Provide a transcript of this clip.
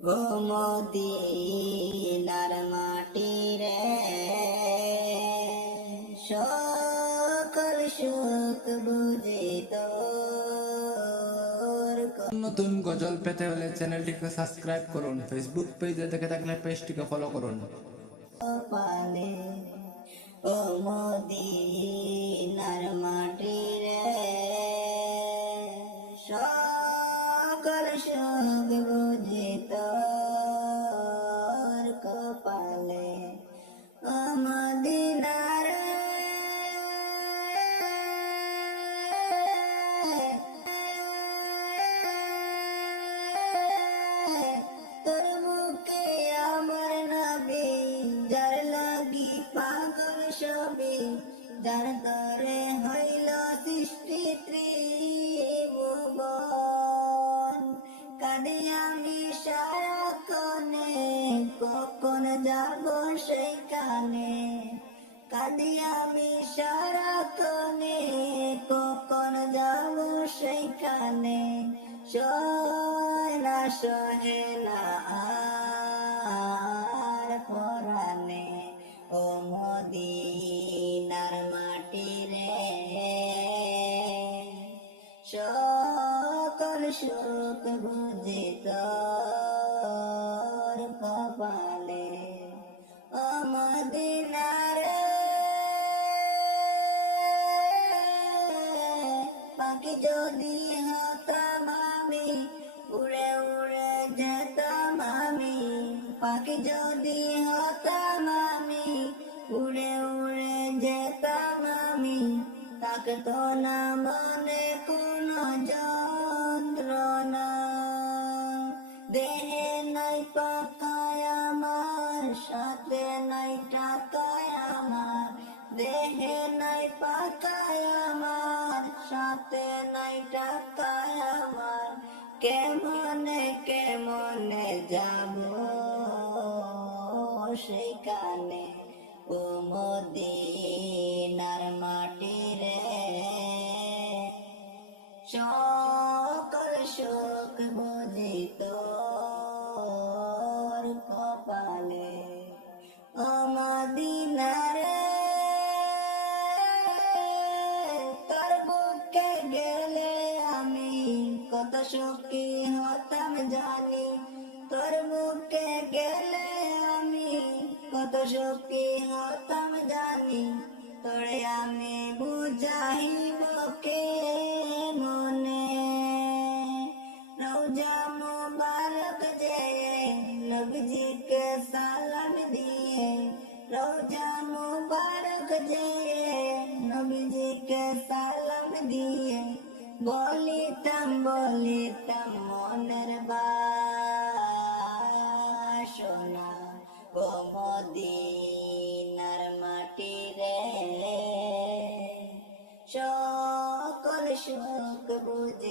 ও মদিনার মাটি রে, সকল সুখ বুঝি তোর। নতুন গজল পেতে হলে চ্যানেলটিকে সাবস্ক্রাইব করুন। ফেসবুক পেজে দেখে থাকলে পেজটিকে ফলো করুন। কপালে ও মদিনার মাটি রে, সকল সুখ বুঝি তোর কপালে। ও মদিনার তোর মুখে আমার নবী, যার লাগি পাগল সবে, যার তরে হইল সৃষ্টি ত্রিভুবন। কাঁদি আমি সারাক্ষণে, কখন যাব সেইখানে। কাঁদি আমি সারাক্ষণে, কখন যাব সেইখানে। সয় না সহে না আর পরাণে, ও মদিনার মাটি রে, সকল সুখ বুঝি তোর কপালে। ও মদিনার পাখি যদি হতাম আমি, উড়ে উড়ে যেতাম আমি। পাখি যদি হতাম আমি, উড়ে উড়ে যেতাম আমি। থাকতো না মনে কোনো যন্ত্রণা, দেহে নাই পাকায় আমার, সাথে নাই টাকায় আমার। দেহে নাই পাকায় আমার, সাথে নাই টাকায় আমার। কেমনে কেমনে যাব সেখানে, ও মদিনার মাটি রে, সকল সুখ বুঝি তোর কপালে। ও মদিনার তোর বুকে গেলে আমি কত সুখী হতাম জানি। তোর বুকে গেলে আমি কত সুখী হতাম জানি। তোরে আমি বুঝাইব কে মনে, রওজা মুবারক যেয়ে নবীজিকে সালাম দিয়ে। রওজা মুবারক যেয়ে নবীজিকে সালাম দিয়ে। বলিতাম বলিতাম মনের বাসনা, ও মদিনার মাটি রে, সকল সুখ বুঝি